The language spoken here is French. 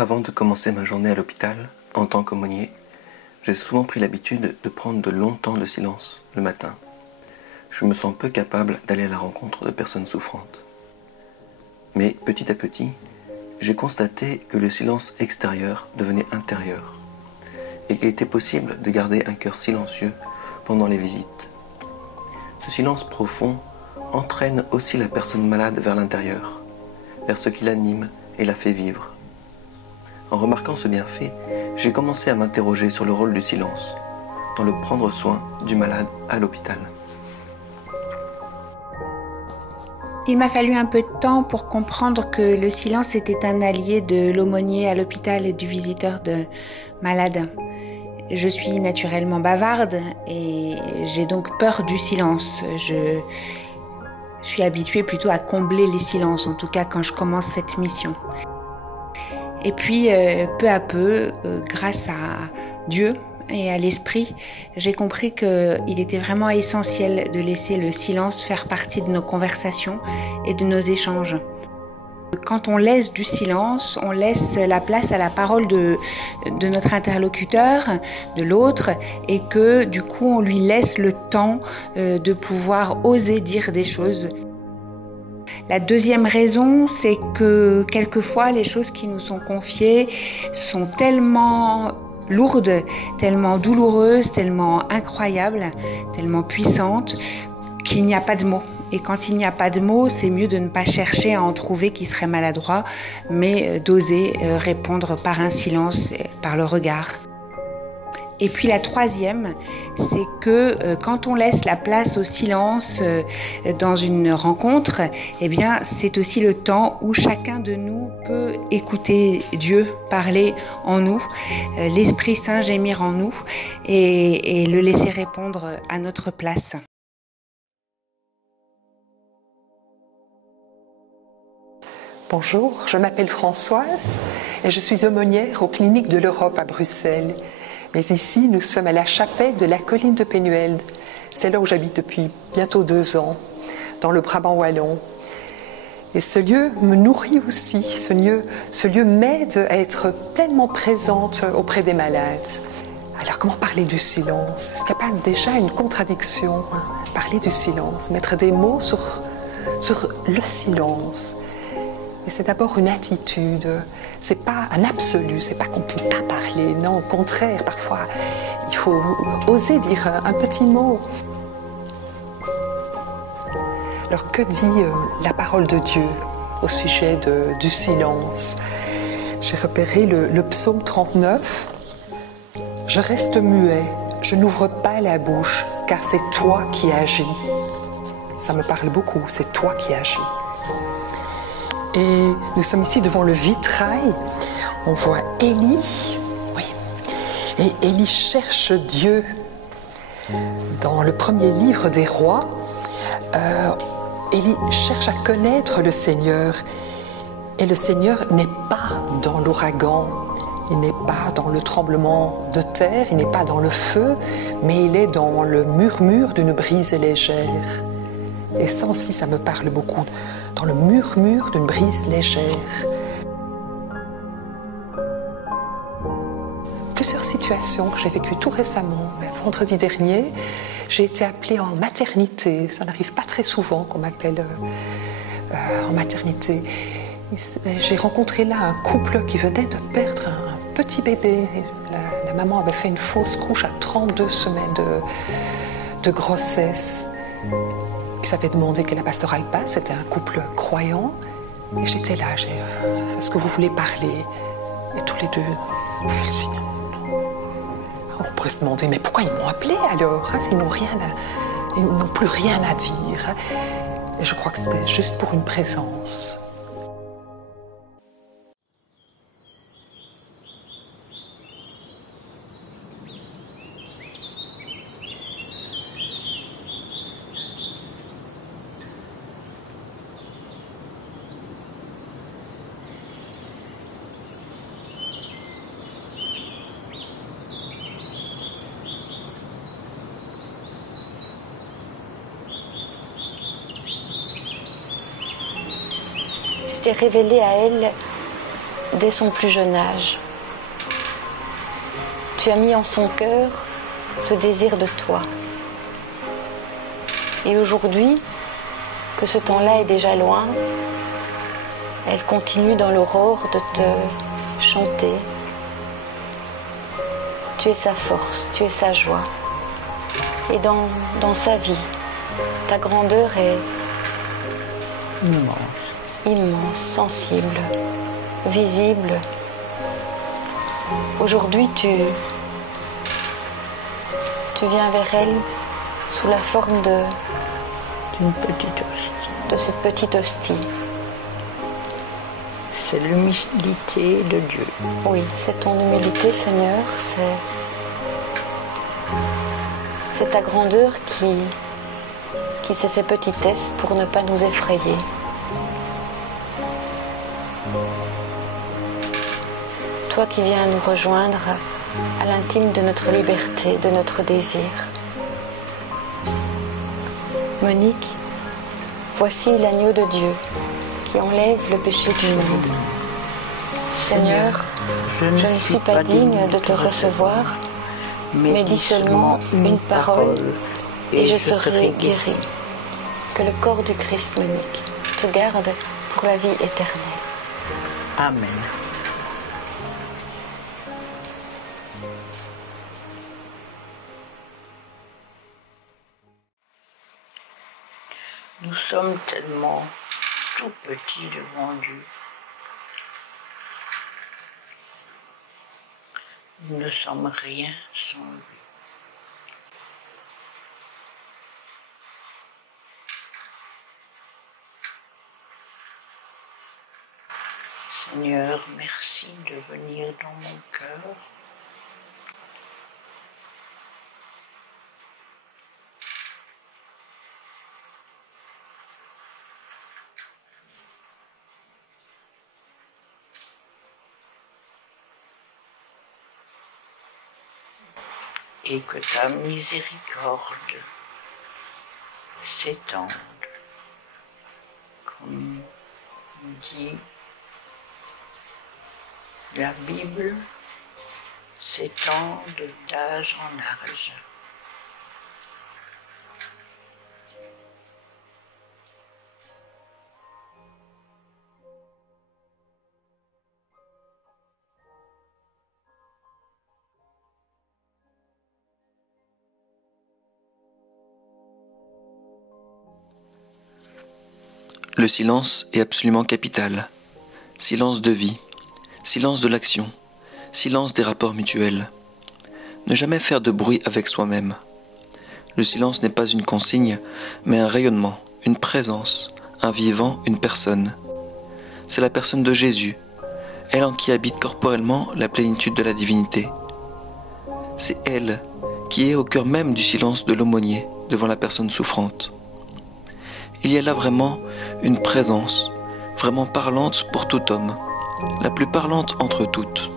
Avant de commencer ma journée à l'hôpital, en tant qu'aumônier, j'ai souvent pris l'habitude de prendre de longs temps de silence le matin. Je me sens peu capable d'aller à la rencontre de personnes souffrantes. Mais petit à petit, j'ai constaté que le silence extérieur devenait intérieur et qu'il était possible de garder un cœur silencieux pendant les visites. Ce silence profond entraîne aussi la personne malade vers l'intérieur, vers ce qui l'anime et la fait vivre. En remarquant ce bienfait, j'ai commencé à m'interroger sur le rôle du silence dans le prendre soin du malade à l'hôpital. Il m'a fallu un peu de temps pour comprendre que le silence était un allié de l'aumônier à l'hôpital et du visiteur de malade. Je suis naturellement bavarde et j'ai donc peur du silence. Je suis habituée plutôt à combler les silences, en tout cas quand je commence cette mission. Et puis, peu à peu, grâce à Dieu et à l'Esprit, j'ai compris qu'il était vraiment essentiel de laisser le silence faire partie de nos conversations et de nos échanges. Quand on laisse du silence, on laisse la place à la parole de notre interlocuteur, de l'autre, et que du coup, on lui laisse le temps de pouvoir oser dire des choses. La deuxième raison, c'est que quelquefois, les choses qui nous sont confiées sont tellement lourdes, tellement douloureuses, tellement incroyables, tellement puissantes, qu'il n'y a pas de mots. Et quand il n'y a pas de mots, c'est mieux de ne pas chercher à en trouver qui serait maladroit, mais d'oser répondre par un silence, par le regard. Et puis la troisième, c'est que quand on laisse la place au silence dans une rencontre, eh bien, c'est aussi le temps où chacun de nous peut écouter Dieu parler en nous, l'Esprit Saint gémir en nous et le laisser répondre à notre place. Bonjour, je m'appelle Françoise et je suis aumônière aux cliniques de l'Europe à Bruxelles. Mais ici, nous sommes à la chapelle de la colline de Pénuelde. C'est là où j'habite depuis bientôt 2 ans, dans le Brabant wallon. Et ce lieu me nourrit aussi, ce lieu m'aide à être pleinement présente auprès des malades. Alors comment parler du silence? Est-ce qu'il n'y a pas déjà une contradiction? Parler du silence, mettre des mots sur le silence. Et c'est d'abord une attitude, c'est pas un absolu, c'est pas qu'on ne peut pas parler, non, au contraire, parfois, il faut oser dire un petit mot. Alors que dit la parole de Dieu au sujet du silence? J'ai repéré le psaume 39. Je reste muet, je n'ouvre pas la bouche, car c'est toi qui agis. Ça me parle beaucoup, c'est toi qui agis. Et nous sommes ici devant le vitrail. On voit Élie. Oui. Et Élie cherche Dieu. Dans le premier livre des rois, Élie cherche à connaître le Seigneur. Et le Seigneur n'est pas dans l'ouragan, il n'est pas dans le tremblement de terre, il n'est pas dans le feu, mais il est dans le murmure d'une brise légère. Et ça aussi, ça me parle beaucoup, dans le murmure d'une brise légère. Plusieurs situations que j'ai vécues tout récemment. Vendredi dernier, j'ai été appelée en maternité. Ça n'arrive pas très souvent qu'on m'appelle en maternité. J'ai rencontré là un couple qui venait de perdre un petit bébé. La maman avait fait une fausse couche à 32 semaines de grossesse. Ils avaient demandé que la pastorale passe, c'était un couple croyant. Et j'étais là, est-ce que vous voulez parler? Et tous les deux, on fait le signe. On pourrait se demander, mais pourquoi ils m'ont appelé alors, hein, s'ils n'ont plus rien à dire. Et je crois que c'était juste pour une présence. Tu t'es révélé à elle dès son plus jeune âge. Tu as mis en son cœur ce désir de toi. Et aujourd'hui, que ce temps-là est déjà loin, elle continue dans l'aurore de te chanter. Tu es sa force, tu es sa joie. Et dans sa vie, ta grandeur est immense, sensible, visible. Aujourd'hui, tu viens vers elle sous la forme de cette petite hostie. C'est l'humilité de Dieu. Oui, c'est ton humilité, Seigneur. C'est ta grandeur qui s'est fait petitesse pour ne pas nous effrayer. Toi qui viens nous rejoindre à l'intime de notre liberté, de notre désir. Monique, voici l'agneau de Dieu qui enlève le péché du monde. Seigneur, je ne suis pas digne de te recevoir, mais dis seulement une parole et je serai guéri. Que le corps du Christ, Monique, te garde pour la vie éternelle. Amen. Nous sommes tellement tout petits devant Dieu. Nous ne sommes rien sans lui. Seigneur, merci de venir dans mon cœur. Et que ta miséricorde s'étende, comme dit la Bible, s'étende d'âge en âge. Le silence est absolument capital. Silence de vie, silence de l'action, silence des rapports mutuels. Ne jamais faire de bruit avec soi-même. Le silence n'est pas une consigne, mais un rayonnement, une présence, un vivant, une personne. C'est la personne de Jésus, elle en qui habite corporellement la plénitude de la divinité. C'est elle qui est au cœur même du silence de l'aumônier devant la personne souffrante. Il y a là vraiment une présence, vraiment parlante pour tout homme, la plus parlante entre toutes.